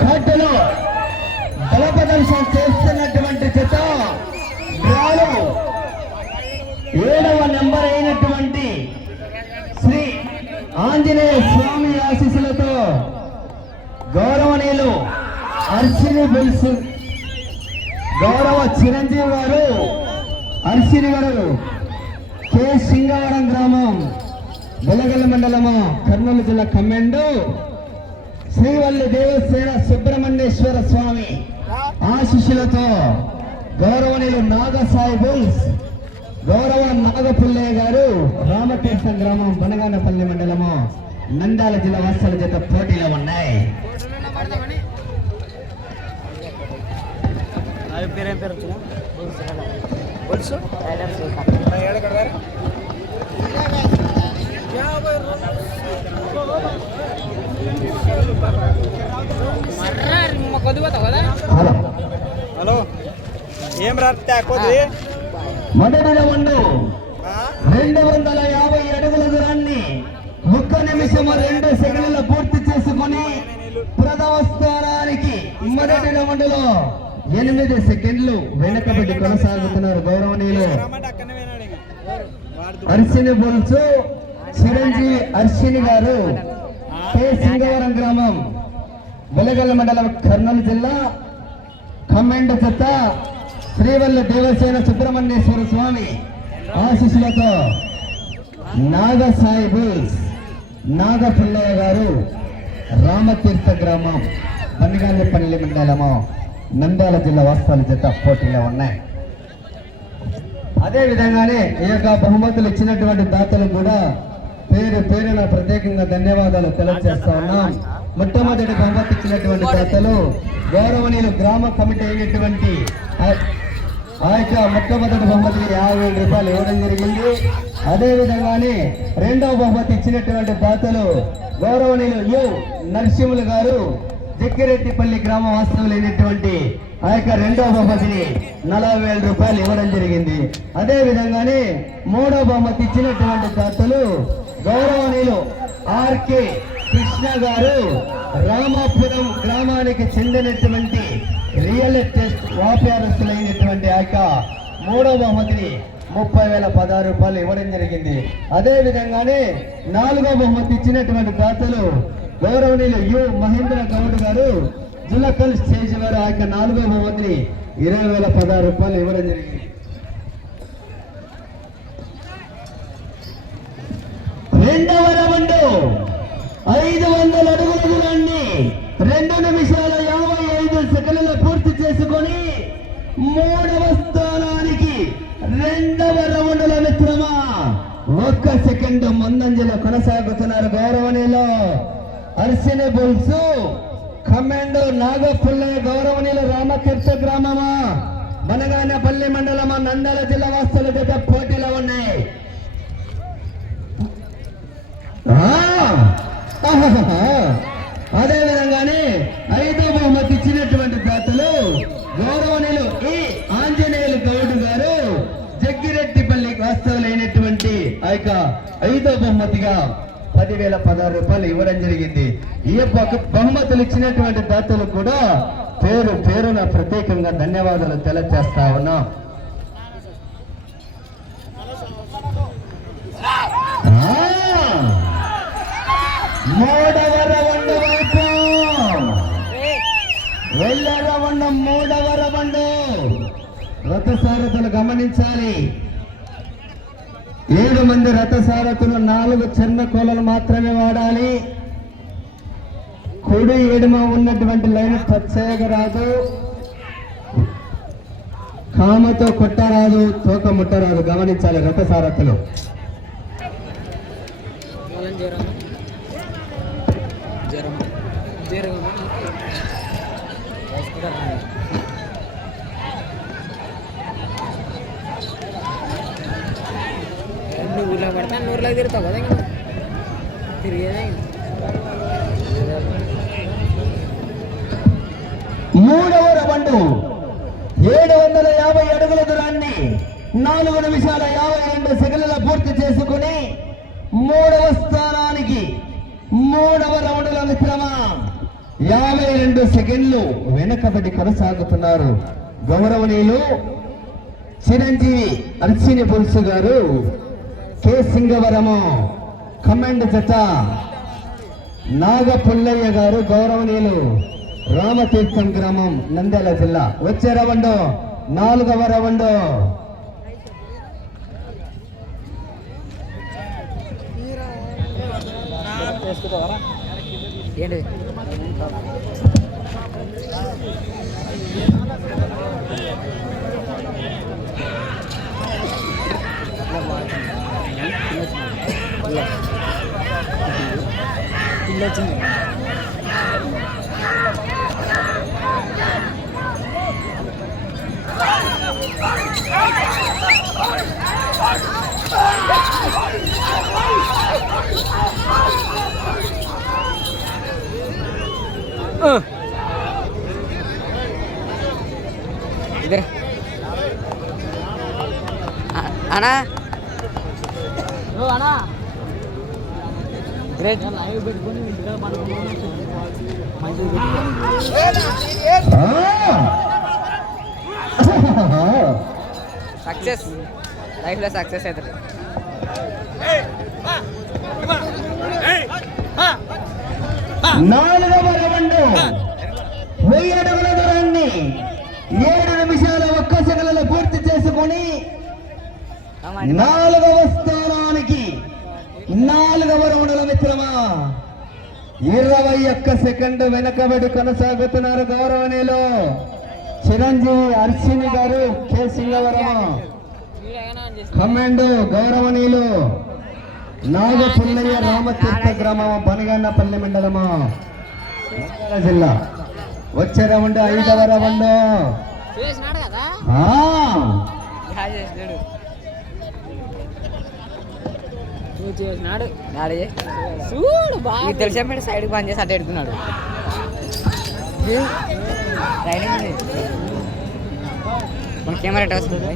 కట్టెలు చేస్తున్నటువంటి చేత ఏడవ నెంబర్ అయినటువంటి శ్రీ ఆంజనేయ స్వామి ఆశీస్సులతో గౌరవనీయులు అర్చిని బిల్స్ గౌరవ చిరంజీవి గారు అర్చిని గారు కె. సింగవరం గ్రామం. వెలగల మండలము కర్నూలు జిల్లా కమ్మెండు. శ్రీవల్లి దేవసేన సుబ్రహ్మణ్యేశ్వర స్వామి ఆశిష్యులతో గౌరవనీయులు నాగసాయి బుల్స్ గౌరవ నాగపుల్లయ్య గారు రామతీర్థం గ్రామం బనగానపల్లి మండలము నంద్యాల జిల్లా వాస్తవ జత పోటీలో ఉన్నాయి. పేరేం పేరు వచ్చినా బొలుసు. హలో. ఏం రాత్తే కొద్ది మొదటి రౌండ్ రెండు వందల యాభై అడుగుల దూరాన్ని ఒక్క నిమిషము రెండు సెకండ్ల పూర్తి చేసుకుని ప్రథమ స్థానానికి మొదటి రౌండ్లో ఎనిమిది సెకండ్లు వెనకబడి కొనసాగుతున్నారు గౌరవనీయులు. రమ్మంటే అక్కడనే చిరంజీవి అర్షిని గారు కే. సింగవరం గ్రామం వెలగల్ల మండలం కర్నూలు జిల్లా కమాండ్ చెత్త శ్రీవల్లి దేవసేన సుబ్రహ్మణ్యేశ్వర స్వామి ఆశీస్సులతో నాగసాయి బుల్స్ నాగపుల్లయ్య గారు రామతీర్థ గ్రామం పన్నిగాండిపల్లి మండలము నంద్యాల జిల్లా వాస్తవాల జత పోటీలో ఉన్నాయి. అదే విధంగానే ఈ యొక్క బహుమతులు ఇచ్చినటువంటి దాతలు కూడా పేరు పేరున ప్రత్యేకంగా ధన్యవాదాలు తెలియజేస్తా ఉన్నాం. మొట్టమొదటి బహుమతి ఇచ్చినటువంటి దాతలు గౌరవనీయులు గ్రామ కమిటీ అయినటువంటి ఆ- యొక్క మొట్టమొదటి బహుమతికి యాభై వేల రూపాయలు ఇవ్వడం జరిగింది. అదే విధంగానే రెండవ బహుమతి ఇచ్చినటువంటి దాతలు గౌరవనీయులు యు నరసింహులు గారు జక్కిరెడ్డిపల్లి గ్రామ వాస్తవులైనటువంటి ఆ యొక్క రెండవ బహుమతిని నలభై వేల రూపాయలు ఇవ్వడం జరిగింది. అదే విధంగానే మూడవ బహుమతి ఇచ్చినటువంటి దాతలు గౌరవనీయులు ఆర్కే కృష్ణ గారు రామాపురం గ్రామానికి చెందినటువంటి రియల్ ఎస్టేట్ వ్యాపారస్తులైనటువంటి ఆ యొక్క మూడవ బహుమతిని ముప్పై వేల పదహారు రూపాయలు ఇవ్వడం జరిగింది. అదే విధంగానే నాలుగో బహుమతి ఇచ్చినటువంటి దాతలు గౌరవనీయులు యు మహేంద్ర గౌడ్ గారు జులకల్ స్టేజ్ వారు ఆ యొక్క నాలుగో బహుమతిని ఇరవై వేల పదహారు రూపాయలు ఇవ్వడం జరిగింది. రెండవ రౌండ్. ఐదు వందల అడుగుల దూరాన్ని రెండు నిమిషాల యాభై ఐదు సెకండ్ల పూర్తి చేసుకొని మూడవ స్థానానికి రెండవ రౌండ్ల మిత్రమా ఒక్క సెకండ్ ముందంజలో కొనసాగుతున్నారు గౌరవనీయులు అర్సిన బుల్స్ కమాండో నాగపుల్లయ్య గౌరవనీయులు రామతీర్థ గ్రామమా బనగానపల్లి మండలమా నంద్యాల జిల్లా వాస్తవుల జత పోటీలో ఉన్నాయి. అదే విధంగానే ఐదో బహుమతి ఇచ్చినటువంటి దాతలు గౌరవనీయులు ఈ ఆంజనేయులు గౌడ్ గారు జగ్గిరెడ్డిపల్లి వాస్తవులైనటువంటి ఆ యొక్క ఐదో బహుమతిగా పదివేల పదహారు రూపాయలు ఇవ్వడం జరిగింది. ఈ యొక్క బహుమతులు ఇచ్చినటువంటి దాతలు కూడా పేరు పేరున ప్రత్యేకంగా ధన్యవాదాలు తెలియజేస్తా ఉన్నా. ఆ! మూడవ రౌండ్ వైపు వెళ్ళే మూడవర మూడవ రౌండ్ రథసారథులు గమనించాలి. ఏడు మంది రథసారథులు నాలుగు చిన్న కోలలు మాత్రమే వాడాలి. కుడి ఎడమ ఉన్నటువంటి లైన్ టచ్ రాదు. కామతో కొట్టరాదు తోక ముట్టరాదు గమనించాలి రథసారథులు. నువ్వు ఊర్లో పడతా తిరుగుతావు కదా ఇంకా తిరిగేదే మూడవ రౌండ్ ఏడు వందల యాభై అడుగుల దూరాన్ని నాలుగు నిమిషాల యాభై రెండు సెకండ్ల పూర్తి చేసుకుని మూడవ స్థానానికి మూడవ రౌండ్ల మిత్రమా యాభై రెండు సెకండ్లు వెనకబడి కొనసాగుతున్నారు. గౌరవనీయులు చిరంజీవి అర్చిని పులుసు గారు కె. సింగవరము కమాండ్ జత నాగపుల్లయ్య గారు గౌరవనీయులు రామతీర్థం గ్రామం నంద్యాల జిల్లా. వచ్చే రవండు నాలుగవ రవండు ఏంటి చిన్న ఇద్దరు అనా. అనా. గ్రేట్. లైవ్ పెట్టుకొని ఇంటిగా సక్సెస్. లైఫ్లో సక్సెస్ అవుతుంది నాలుగవ రౌండ్. వెయ్యి అడుగుల దూరాన్ని ఏడు నిమిషాల ఒక్క సెకలలో పూర్తి చేసుకొని నాలుగవ స్థానానికి నాలుగవ రౌండ్ల మిత్రమా. ఇరవై ఒక్క సెకండ్ వెనకబడి కొనసాగుతున్నారు గౌరవనీయులు చిరంజీవి అర్చిని గారు కె. సింగవరం కమాండో గౌరవనీయులు నాగపుల్లయ్య రామతీర్థ గ్రామం బనగన్నపల్లి మండలము. జిల్లా. వచ్చే రౌండ్ ఐదవ రౌండ్. చేసినాడు చూడు బాగా తెలిసే సైడ్కి పని చేసి అటు ఎడుతున్నాడు. మన కెమెరా వస్తుంది?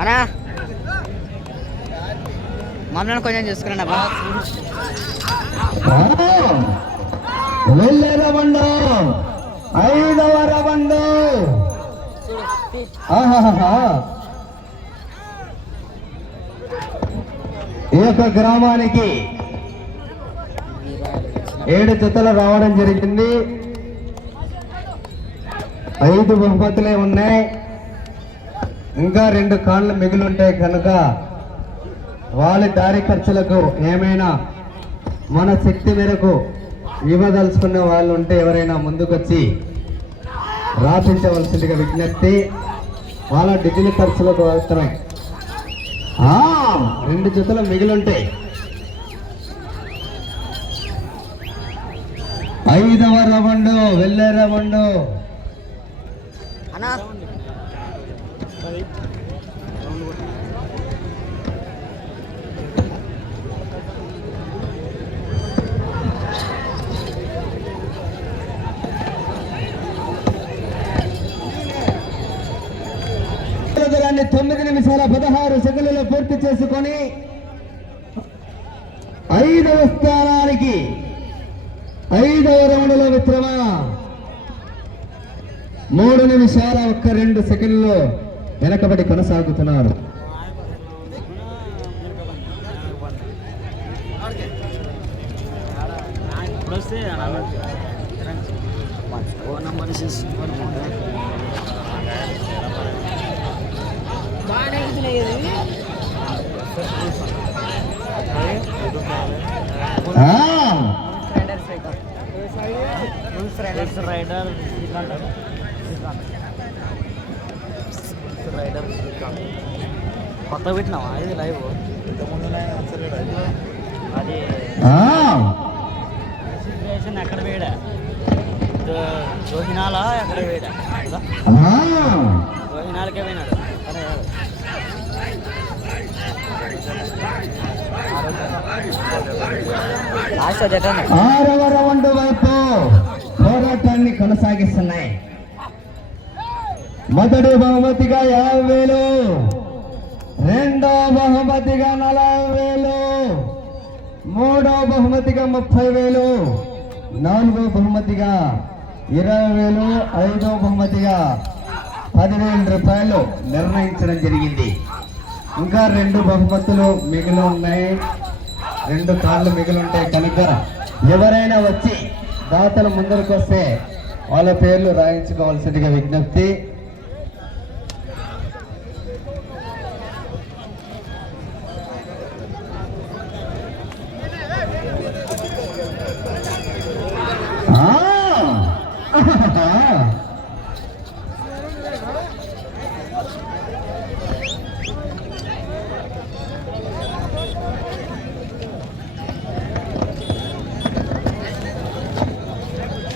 అనా మమ్మల్ని కొంచెం చూసుకున్నాను అబ్బా. ఐదవ రవండు. ఈ యొక్క గ్రామానికి ఏడు జతలు రావడం జరిగింది. ఐదు బహుమతులే ఉన్నాయి. ఇంకా రెండు కాళ్ళు మిగిలి ఉంటాయి కనుక వాళ్ళ దారి ఖర్చులకు ఏమైనా మన శక్తి మేరకు ఇవ్వదలుచుకున్న వాళ్ళు ఉంటే ఎవరైనా ముందుకొచ్చి రాపించవలసిందిగా విజ్ఞప్తి. వాళ్ళ డిగ్రీ ఖర్చులకు అవసరం రెండు జతలు మిగిలి ఉంటాయి ఐదవ రవండు వెళ్ళే రవండు దూరాన్ని తొమ్మిది నిమిషాల పదహారు సెకండ్లలో పూర్తి చేసుకొని ఐదవ స్థానానికి ఐదవ రౌండ్లో మిత్రమ మూడు నిమిషాల ఒక్క రెండు సెకండ్లు వెనకబడి కొనసాగుతున్నారు బాగానే కొత్త పెట్టినావా? ఇది లైవ్? అది సిచ్యువేషన్ ఎక్కడ వేయడా జోహినాల ఎక్కడ వేయడా. జోహినాలకే పోయినాడు. ఆరవ రౌండ్ వైపు పోరాటాన్ని కొనసాగిస్తున్నాయి. మొదటి బహుమతిగా యాభై వేలు రెండో బహుమతిగా నలభై వేలు మూడో బహుమతిగా ముప్పై వేలు నాలుగో బహుమతిగా ఇరవై వేలు ఐదో బహుమతిగా పదివేల రూపాయలు నిర్ణయించడం జరిగింది. ఇంకా రెండు బహుమతులు మిగిలి ఉన్నాయి. రెండు కార్లు మిగిలి ఉంటాయి. కనుక ఎవరైనా వచ్చి దాతలు ముందరకు వస్తే వాళ్ళ పేర్లు రాయించుకోవాల్సిందిగా విజ్ఞప్తి ఆ! ఆహాహా!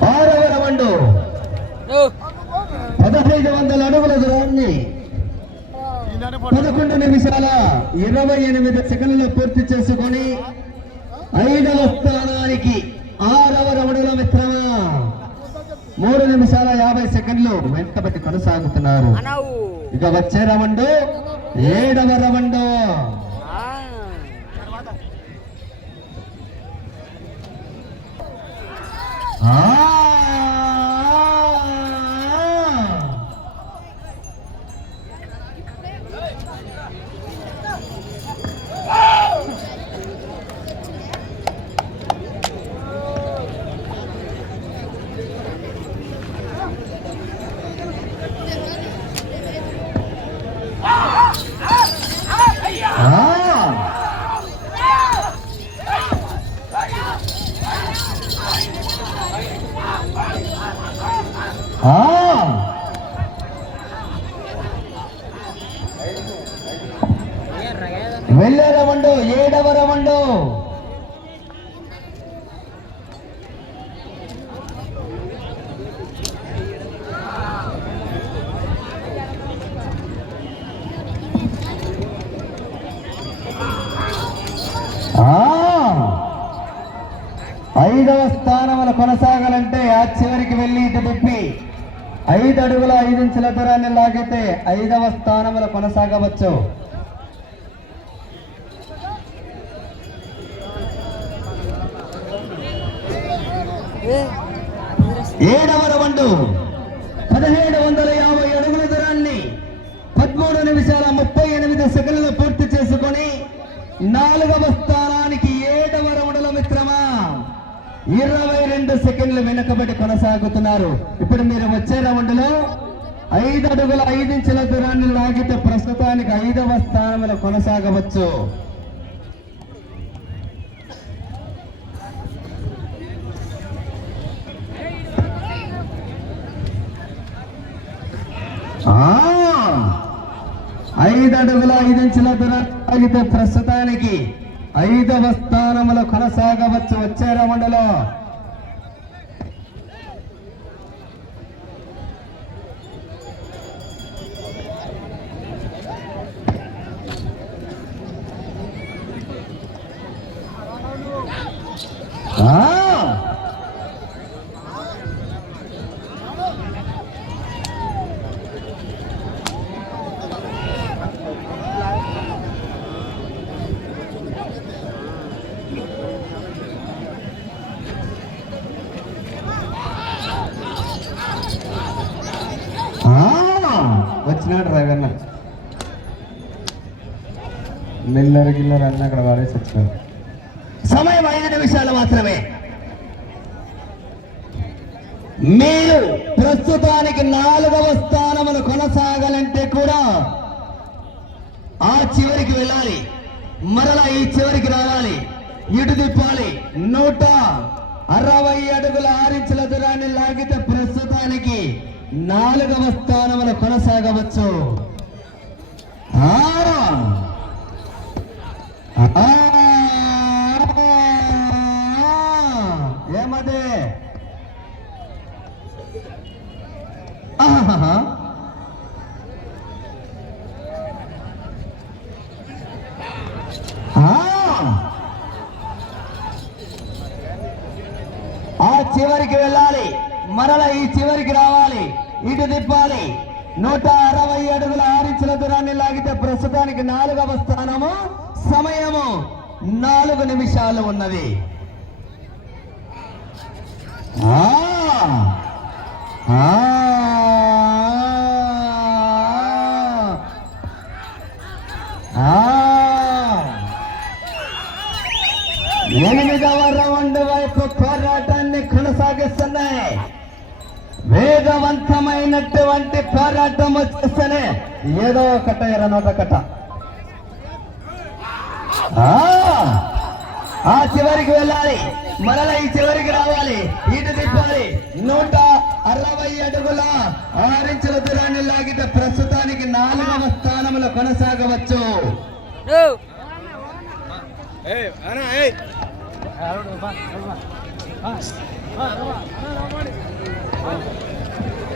ఆరవ రౌండు పదహైదు వందల అడుగుల పదకొండు నిమిషాల ఇరవై ఎనిమిది సెకండ్లు పూర్తి చేసుకొని ఐదవ స్థానానికి ఆరవ రౌండ్లో మిత్రమా మూడు నిమిషాల యాభై సెకండ్లు వెంటబట్టి కొనసాగుతున్నారు. ఇక వచ్చే రౌండ్ ఏడవ రౌండ్. ఆ! కొనసాగాలంటే ఆ చివరికి వెళ్ళి ఇటు తిప్పి ఐదు అడుగుల ఐదు ఇంచుల దూరాన్ని లాగితే ఐదవ స్థానంలో కొనసాగవచ్చు. ఏడవ రౌండు పదిహేడు వందల యాభై అడుగుల దూరాన్ని పదమూడు నిమిషాల ముప్పై ఎనిమిది సెకండ్లు పూర్తి చేసుకొని నాలుగవ స్థానం ఏడవ రౌండ్ల మిత్రమా ఇరవై రెండు సెకండ్లు వెనుకబడి కొనసాగుతున్నారు ఇప్పుడు మీరు వచ్చే రౌండ్లో ఐదు అడుగుల ఐదు ఇంచుల దూరాన్ని లాగితే ప్రస్తుతానికి ఐదవ స్థానంలో కొనసాగవచ్చు ఆ! ఐదు అడుగుల ఐదు ఇంచుల దూరాగితే ప్రస్తుతానికి ఐదవ స్థానములో కొనసాగవచ్చు వచ్చే రౌండ్లో ఆ! ఆ! వచ్చినాడు డ్రైవర్ మిల్లర్ గిల్లర్ అక్కడ వాడేసి వచ్చినాడు సమయం ఐదు నిమిషాలు మాత్రమే. మీరు ప్రస్తుతానికి నాలుగవ స్థానమును కొనసాగాలంటే కూడా ఆ చివరికి వెళ్ళాలి. మరలా ఈ చివరికి రావాలి. ఇటు తిప్పాలి. నూట అరవై అడుగుల ఆరించుల దూరాన్ని లాగితే ప్రస్తుతానికి నాలుగవ స్థానమును కొనసాగవచ్చు. ఆరా. ఆ! ఆ! చివరికి వెళ్ళాలి. మరల ఈ చివరికి రావాలి. ఇటు తిప్పాలి. నూట అరవై అడుగుల ఆరించిన దూరాన్ని లాగితే ప్రస్తుతానికి నాలుగవ స్థానము. సమయము నాలుగు నిమిషాలు ఉన్నది. ఎనిమిదవ రౌండ్ వైపు పోరాటాన్ని కొనసాగిస్తున్నాయి. వేగవంతమైనటువంటి పోరాటం వచ్చేస్తేనే ఏదో ఒకట ఇరనొకట ఆ! ఆ చివరికి వెళ్ళాలి. మరలా ఈ చివరికి రావాలి. ఇటు తిప్పాలి. నూట అరవై అడుగుల ఆరించుల దూరాన్ని లాగితే ప్రస్తుతానికి నాలుగవ స్థానంలో కొనసాగవచ్చు.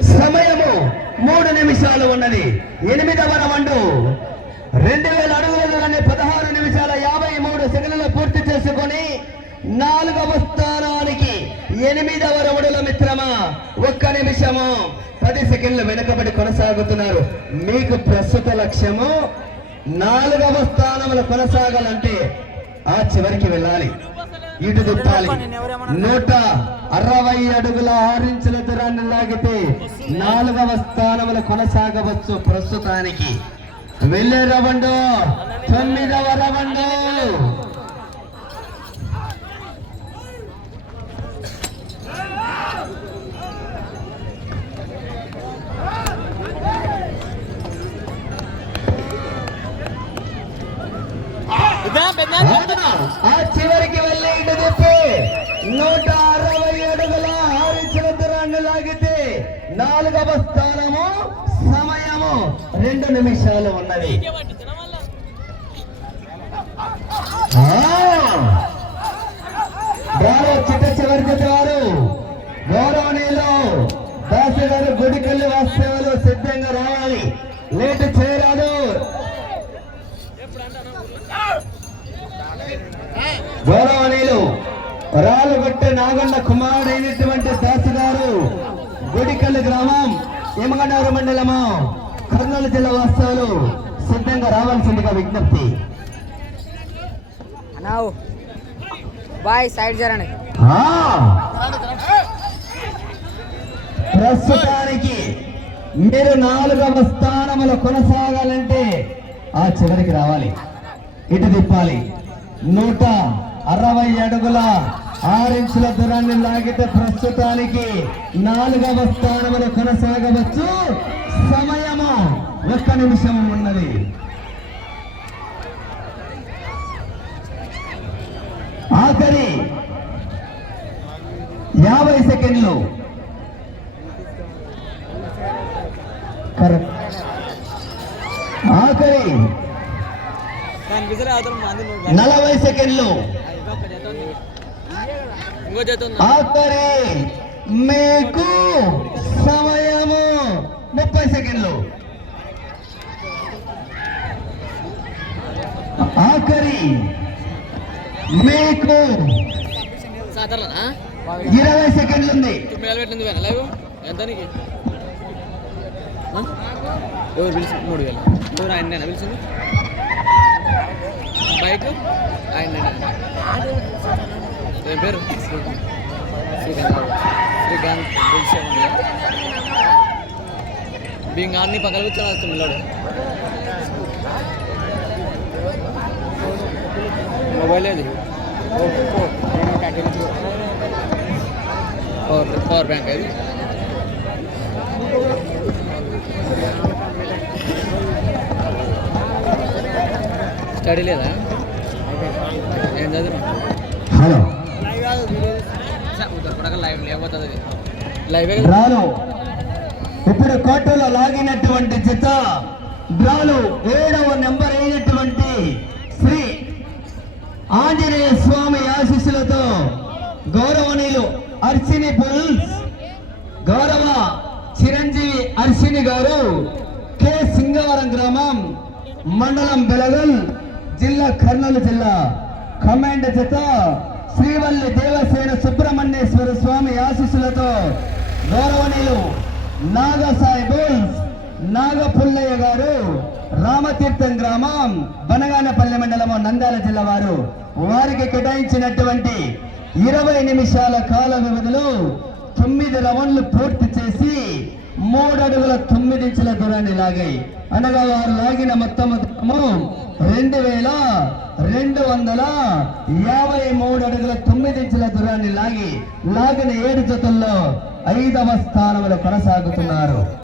సమయము మూడు నిమిషాలు ఉన్నది. ఎనిమిదవ రౌండు. రెండు వేల పదహారు నిమిషాల యాభై మూడు సెకండ్లు పూర్తి చేసుకొని నాలుగవ స్థానానికి ఎనిమిదవ రౌండుల మిత్రమా ఒక్క నిమిషము. పది సెకండ్లు వెనుకబడి కొనసాగుతున్నారు. మీకు ప్రస్తుత లక్ష్యము నాలుగవ స్థానంలో కొనసాగాలంటే ఆ చివరికి వెళ్ళాలి. ఇటు తిప్పాలి నూట అరవై అడుగుల ఆరించిన దూరాన్ని లాగితే నాలుగవ స్థానంలో కొనసాగవచ్చు ప్రస్తుతానికి. వెళ్ళే రవండు రెండు నిమిషాలు ఉన్నవి ఆ! చిట్ట చివరికి వారు గౌరవనీయులు దాసి గారు గుడికెళ్ళి వాస్తవాలు సిద్ధంగా రావాలి. లేటు చేయరాదు. గౌరవనీయులు రాలుగొట్టె నాగన్న కుమారుడైనటువంటి దాసు గారు గుడికల్లి గ్రామం యమగనవరం మండలము. కర్నూలు జిల్లా వాస్తవులు సిద్ధంగా రావాల్సిందిగా విజ్ఞప్తి. అన్నావు బాయ్ సైడ్ జరండి ఆ! ప్రస్తుతానికి మీరు నాలుగవ స్థానములో కొనసాగాలంటే ఆ చివరికి రావాలి. ఇటు తిప్పాలి. నూట అరవై అడుగుల ఆరించుల దూరాన్ని లాగితే ప్రస్తుతానికి నాలుగవ స్థానములో కొనసాగవచ్చు. సమయము ఒక్క నిమిషం ఉన్నది. ఆఖరి యాభై సెకండ్లు. ఆఖరి నలభై సెకండ్లు. ఆఖరి మీకు సమయము ముప్పై సెకండ్లు. ఆఖరి మీకు ఇరవై సెకండ్లు ఉంది? ఎవరు పిలిచింది? మూడు వేలు. ఎవరు ఆయన పిలిచింది? బైక్? ఆయన ఏం పేరు? శ్రీకాంత్ శ్రీకాంత్ శ్రీకాంత్ బింగ్ అన్ని పక్కన కూర్చొని వస్తుంది పిల్లడు మొబైల్ ఏది? పవర్ పవర్ బ్యాంక్ అది స్టడీ లేదా? డ్రాలు ఇప్పుడు కోటలో లాగినటువంటి చిత్త డ్రాలు ఏడవ నెంబర్ అయినటువంటి శ్రీ ఆంజనేయ స్వామి ఆశీస్సులతో గౌరవనీయులు అర్చిని పుల్స్ గౌరవ చిరంజీవి అర్చిని గారు కె. సింగవరం గ్రామం మండలం బెలగల్ జిల్లా కర్నూలు జిల్లా. కమాండ్ చేత శ్రీవల్లి దేవసేన సుబ్రహ్మణ్యేశ్వర స్వామి ఆశీస్సులతో గౌరవనీయులు నాగసాయి బుల్స్ నాగపుల్లయ్య గారు రామతీర్థం గ్రామం బనగానపల్లి మండలము నంద్యాల జిల్లా వారు. వారికి కేటాయించినటువంటి ఇరవై నిమిషాల కాల వ్యవధిలో తొమ్మిది రౌండ్లు పూర్తి చేసి మూడు అడుగుల తొమ్మిది ఇంచుల దూరాన్ని లాగాయి. అనగా వారు లాగిన మొత్తం రెండు వేల రెండు వందల యాభై మూడు అడుగుల తొమ్మిది ఇంచుల దూరాన్ని లాగి లాగిన ఏడు జతల్లో ఐదవ స్థానంలో కొనసాగుతున్నారు.